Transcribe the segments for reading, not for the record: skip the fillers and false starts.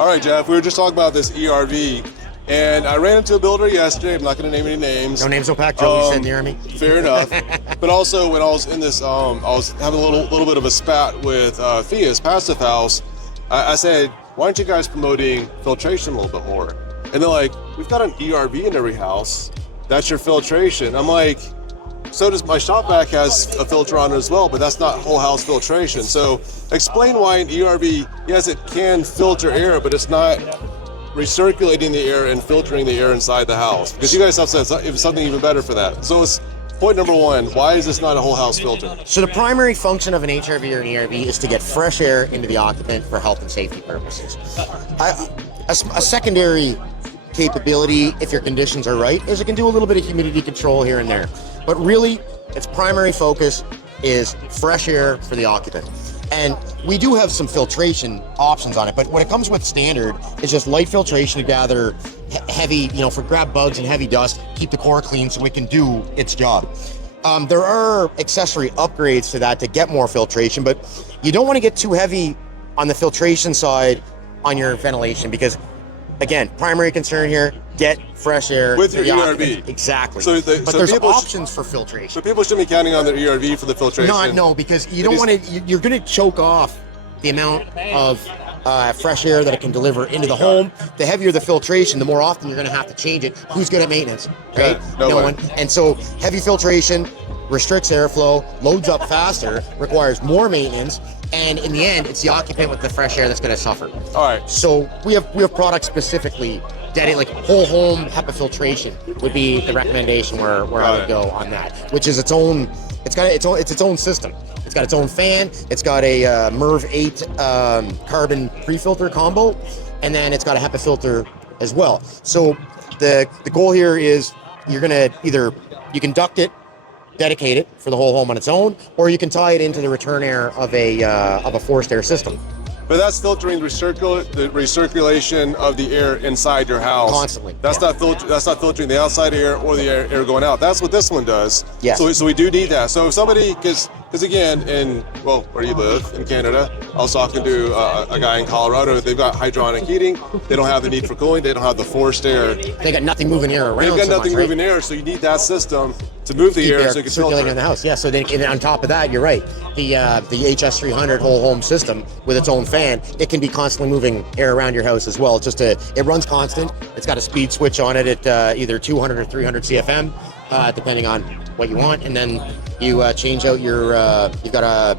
All right, Jeff, we were just talking about this ERV, and I ran into a builder yesterday. I'm not going to name any names. No names, no pack, Joe. You said near me. Fair enough. But also, when I was in this, I was having a little bit of a spat with Fia's Passive House. I said, why aren't you guys promoting filtration a little bit more? And they're like, we've got an ERV in every house. That's your filtration. I'm like, so does my shop vac has a filter on it as well, but that's not whole house filtration. So explain why an ERV, yes, it can filter air, but it's not recirculating the air and filtering the air inside the house. Because you guys have said something even better for that. So it's point number one, why is this not a whole house filter? So the primary function of an HRV or an ERV is to get fresh air into the occupant for health and safety purposes. A secondary capability, if your conditions are right, is it can do a little bit of humidity control here and there. But really, its primary focus is fresh air for the occupant. And we do have some filtration options on it, but what it comes with standard is just light filtration to gather heavy, for grab bugs and heavy dust, keep the core clean so it can do its job. There are accessory upgrades to that to get more filtration, but you don't want to get too heavy on the filtration side on your ventilation because, again, primary concern here, get fresh air with your ERV. Occupant. Exactly. But there's options for filtration. So people shouldn't be counting on their ERV for the filtration. No, because you don't want to. You're going to choke off the amount of fresh air that it can deliver into the home. The heavier the filtration, the more often you're going to have to change it. Who's good at maintenance? Right? No one. And so heavy filtration restricts airflow, loads up faster, requires more maintenance, and in the end, it's the occupant with the fresh air that's going to suffer. All right. So we have products specifically dedicated, like whole home HEPA filtration would be the recommendation where I would go on that, which is its own system. It's got its own fan. It's got a MERV 8 carbon pre-filter combo, and then it's got a HEPA filter as well. So the goal here is you're gonna you can duct it, dedicate it for the whole home on its own, or you can tie it into the return air of a forced air system. But that's filtering the recirculation of the air inside your house. Constantly. That's not filtering the outside air or the air going out. That's what this one does. Yes. So we do need that. So if somebody, because again, where you live in Canada, I was talking to a guy in Colorado. They've got hydronic heating. They don't have the need for cooling. They don't have the forced air. They got nothing moving air around. They've got nothing moving air, so you need that system to move the air so you can circulating filter in the house. Yeah. So then, and on top of that, you're right. The HS300 whole home system with its own fan, it can be constantly moving air around your house as well. it runs constant. It's got a speed switch on it at either 200 or 300 CFM, depending on what you want. And then you change out your. You've got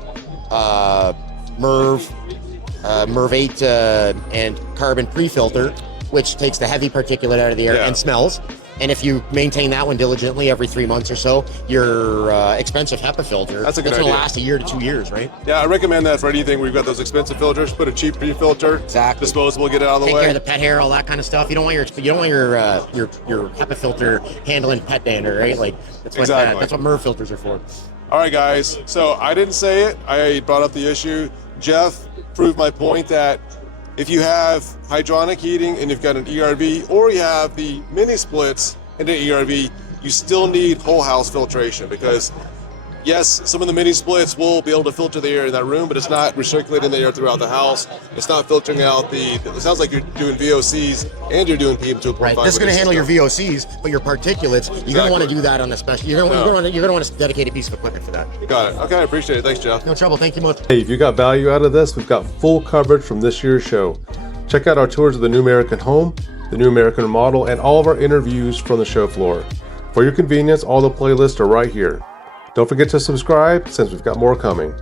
a MERV 8 and carbon pre-filter, which takes the heavy particulate out of the air and smells. And if you maintain that one diligently every 3 months or so, your expensive HEPA filter, that's going to last a year to 2 years, right? Yeah, I recommend that for anything where you've got those expensive filters. Put a cheap pre-filter, disposable, get it out of the way. Take care of the pet hair, all that kind of stuff. You don't want your HEPA filter handling pet dander, right? Like that's what MERV filters are for. All right, guys. So I didn't say it. I brought up the issue. Jeff proved my point that if you have hydronic heating and you've got an ERV, or you have the mini splits in the ERV, you still need whole house filtration because, yes, some of the mini splits will be able to filter the air in that room, but it's not recirculating the air throughout the house. It's not filtering out it sounds like you're doing VOCs and you're doing PM2.5. Right, this is going to handle your VOCs, but your particulates, you're going to want to do that on a special, you're going to want to dedicate a piece of equipment for that. Got it. Okay, I appreciate it. Thanks, Jeff. No trouble. Thank you much. Hey, if you got value out of this, we've got full coverage from this year's show. Check out our tours of the New American Home, the New American Model, and all of our interviews from the show floor. For your convenience, all the playlists are right here. Don't forget to subscribe since we've got more coming.